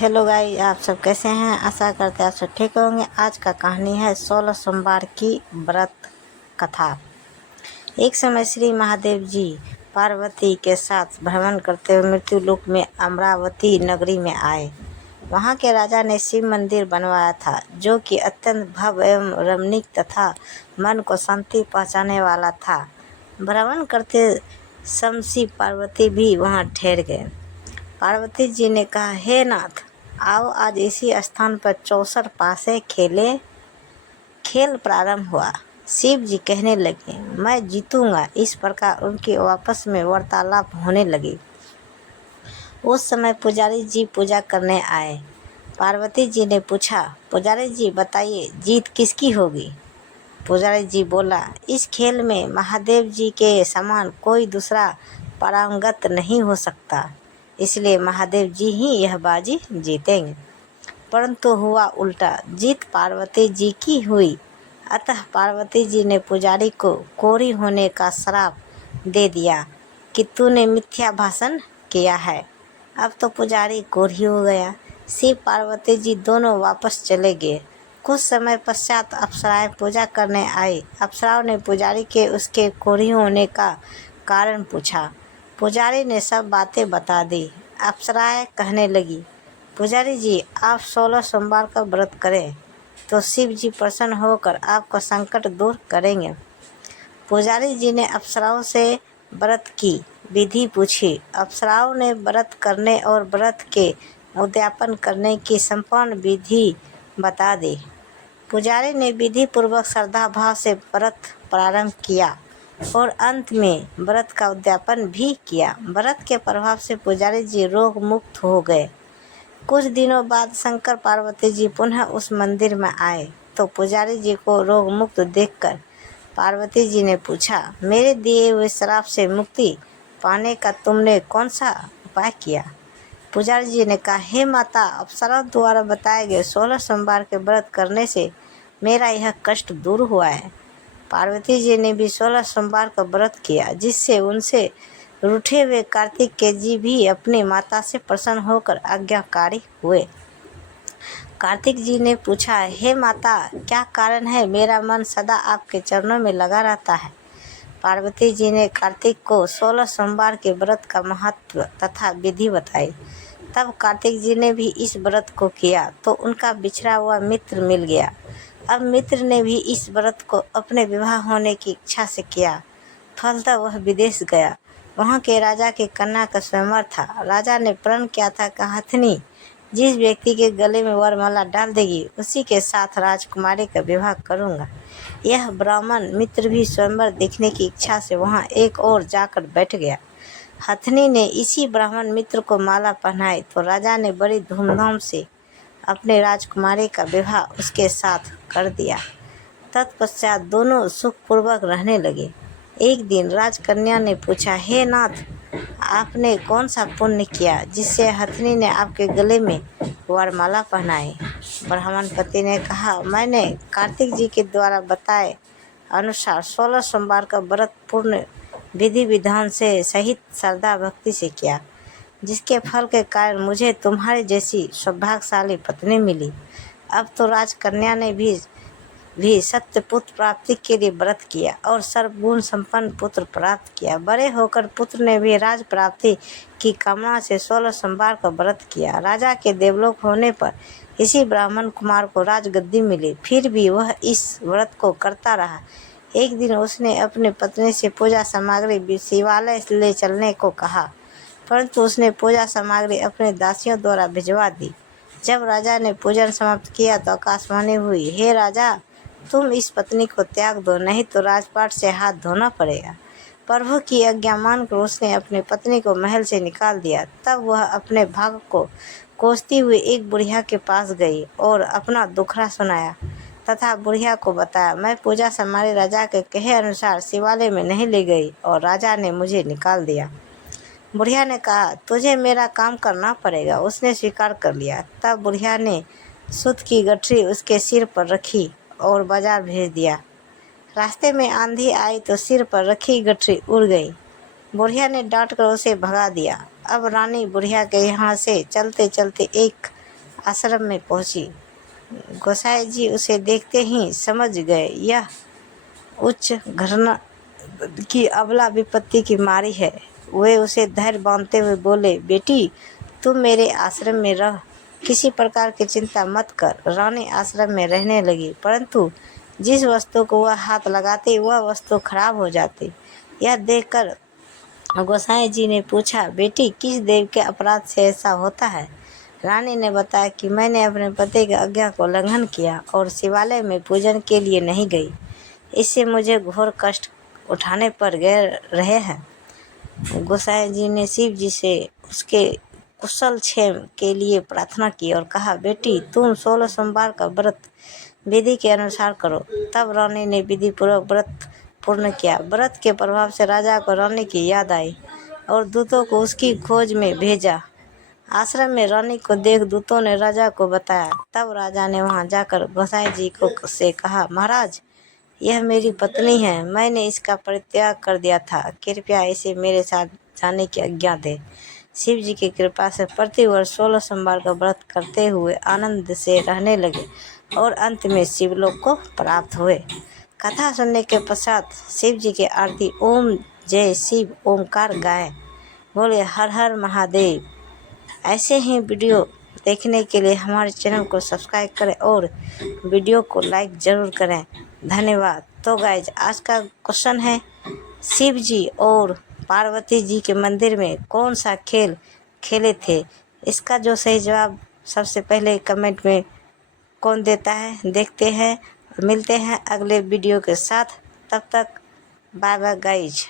Hello guys, आप सब कैसे हैं। आशा करते हैं आप सब ठीक होंगे। आज का कहानी है 16 सोमवार की व्रत कथा। एक समय श्री महादेव जी पार्वती के साथ भ्रमण करते हुए मृत्यु लोक में अमरावती नगरी में आए। वहां के राजा ने शिव मंदिर बनवाया था, जो कि अत्यंत भव्य एवं रमणीक तथा मन को शांति पहुँचाने वाला था। भ्रमण करते समय पार्वती भी वहां ठहर गए। पार्वती जी ने कहा, हे नाथ, आओ आज इसी स्थान पर 64 पासे खेल प्रारंभ हुआ। शिव जी कहने लगे, मैं जीतूंगा। इस प्रकार उनकी आपस में वार्तालाप होने लगी। उस समय पुजारी जी पूजा करने आए। पार्वती जी ने पूछा, पुजारी जी बताइए, जीत किसकी होगी। पुजारी जी बोला, इस खेल में महादेव जी के समान कोई दूसरा पारंगत नहीं हो सकता, इसलिए महादेव जी ही यह बाजी जीतेंगे। परंतु हुआ उल्टा, जीत पार्वती जी की हुई। अतः पार्वती जी ने पुजारी को कोढ़ी होने का श्राप दे दिया कि तूने मिथ्या भाषण किया है। अब तो पुजारी कोढ़ी हो गया। शिव पार्वती जी दोनों वापस चले गए। कुछ समय पश्चात अप्सराएं पूजा करने आई। अप्सराओं ने पुजारी के उसके कोढ़ी होने का कारण पूछा। पुजारी ने सब बातें बता दी। अप्सराएं कहने लगी, पुजारी जी, आप 16 सोमवार का व्रत करें तो शिव जी प्रसन्न होकर आपका संकट दूर करेंगे। पुजारी जी ने अप्सराओं से व्रत की विधि पूछी। अप्सराओं ने व्रत करने और व्रत के उद्यापन करने की संपूर्ण विधि बता दी। पुजारी ने विधि पूर्वक श्रद्धा भाव से व्रत प्रारंभ किया और अंत में व्रत का उद्यापन भी किया। व्रत के प्रभाव से पुजारी जी रोग मुक्त हो गए। कुछ दिनों बाद शंकर पार्वती जी पुनः उस मंदिर में आए तो पुजारी जी को रोग मुक्त देखकर पार्वती जी ने पूछा, मेरे दिए हुए श्राप से मुक्ति पाने का तुमने कौन सा उपाय किया। पुजारी जी ने कहा, हे माता, अप्सराओं द्वारा बताए गए 16 सोमवार के व्रत करने से मेरा यह कष्ट दूर हुआ है। पार्वती जी ने भी 16 सोमवार का व्रत किया, जिससे उनसे रूठे हुए कार्तिक के जी भी अपनी माता से प्रसन्न होकर आज्ञाकारी हुए। कार्तिक जी ने पूछा, हे माता, क्या कारण है मेरा मन सदा आपके चरणों में लगा रहता है। पार्वती जी ने कार्तिक को 16 सोमवार के व्रत का महत्व तथा विधि बताई। तब कार्तिक जी ने भी इस व्रत को किया तो उनका बिछड़ा हुआ मित्र मिल गया। अब मित्र ने भी इस व्रत को अपने विवाह होने की इच्छा से किया। फलतः वह विदेश गया। वहाँ के राजा के कन्या का स्वयंवर था। राजा ने प्रण किया था कि हथनी जिस व्यक्ति के गले में वरमाला डाल देगी, उसी के साथ राजकुमारी का विवाह करूँगा। यह ब्राह्मण मित्र भी स्वयंवर देखने की इच्छा से वहाँ एक ओर जाकर बैठ गया। हथनी ने इसी ब्राह्मण मित्र को माला पहनाई तो राजा ने बड़ी धूमधाम से अपने राजकुमारी का विवाह उसके साथ कर दिया। तत्पश्चात दोनों सुखपूर्वक रहने लगे। एक दिन राजकन्या ने पूछा, हे नाथ, आपने कौन सा पुण्य किया जिससे हथनी ने आपके गले में वरमाला पहनाई। ब्राह्मण पति ने कहा, मैंने कार्तिक जी के द्वारा बताए अनुसार 16 सोमवार का व्रत पूर्ण विधि विधान से सहित श्रद्धा भक्ति से किया, जिसके फल के कारण मुझे तुम्हारी जैसी सौभाग्यशाली पत्नी मिली। अब तो राजकन्या ने भी सत्य पुत्र प्राप्ति के लिए व्रत किया और सर्वगुण संपन्न पुत्र प्राप्त किया। बड़े होकर पुत्र ने भी राज प्राप्ति की कामना से 16 सोमवार का व्रत किया। राजा के देवलोक होने पर इसी ब्राह्मण कुमार को राजगद्दी मिली। फिर भी वह इस व्रत को करता रहा। एक दिन उसने अपनी पत्नी से पूजा सामग्री शिवालय ले चलने को कहा, परंतु उसने पूजा सामग्री अपने दासियों द्वारा भिजवा दी। जब राजा ने पूजन समाप्त किया तो आकाशवाणी हुई, हे राजा, तुम इस पत्नी को त्याग दो, नहीं तो राजपाट से हाथ धोना पड़ेगा। प्रभु की आज्ञा मानकर उसने अपनी पत्नी को महल से निकाल दिया। तब वह अपने भाग्य को कोसती हुई एक बुढ़िया के पास गई और अपना दुखड़ा सुनाया तथा बुढ़िया को बताया, मैं पूजा सामग्री राजा के कहे अनुसार शिवालय में नहीं ले गई और राजा ने मुझे निकाल दिया। बुढ़िया ने कहा, तुझे मेरा काम करना पड़ेगा। उसने स्वीकार कर लिया। तब बुढ़िया ने सूत की गठरी उसके सिर पर रखी और बाजार भेज दिया। रास्ते में आंधी आई तो सिर पर रखी गठरी उड़ गई। बुढ़िया ने डांट कर उसे भगा दिया। अब रानी बुढ़िया के यहाँ से चलते चलते एक आश्रम में पहुंची। गोसाई जी उसे देखते ही समझ गए यह उच्च घराना की अबला विपत्ति की मारी है। वे उसे धैर्य बांधते हुए बोले, बेटी तुम मेरे आश्रम में रह, किसी प्रकार की चिंता मत कर। रानी आश्रम में रहने लगी, परंतु जिस वस्तु को वह हाथ लगाती वह वस्तु खराब हो जाती। यह देखकर गोसाई जी ने पूछा, बेटी किस देव के अपराध से ऐसा होता है? रानी ने बताया कि मैंने अपने पति की आज्ञा को उल्लंघन किया और शिवालय में पूजन के लिए नहीं गई। इससे मुझे घोर कष्ट उठाने पड़ गए रहे हैं। गोसाई जी ने शिव जी से उसके कुशल क्षेम के लिए प्रार्थना की और कहा, बेटी तुम 16 सोमवार का व्रत विधि के अनुसार करो। तब रानी ने विधि पूर्वक व्रत पूर्ण किया। व्रत के प्रभाव से राजा को रानी की याद आई और दूतों को उसकी खोज में भेजा। आश्रम में रानी को देख दूतों ने राजा को बताया। तब राजा ने वहां जाकर गोसाई जी को से कहा, महाराज यह मेरी पत्नी है, मैंने इसका परित्याग कर दिया था, कृपया इसे मेरे साथ जाने की आज्ञा दे। शिव जी की कृपा से प्रतिवर्ष 16 सोमवार का व्रत करते हुए आनंद से रहने लगे और अंत में शिवलोक को प्राप्त हुए। कथा सुनने के पश्चात शिव जी की आरती ओम जय शिव ओमकार गाएं। बोले हर हर महादेव। ऐसे ही वीडियो देखने के लिए हमारे चैनल को सब्सक्राइब करें और वीडियो को लाइक ज़रूर करें। धन्यवाद। तो गाइज आज का क्वेश्चन है, शिव जी और पार्वती जी के मंदिर में कौन सा खेल खेले थे? इसका जो सही जवाब सबसे पहले कमेंट में कौन देता है देखते हैं। मिलते हैं अगले वीडियो के साथ। तब तक बाय बाय गाइज।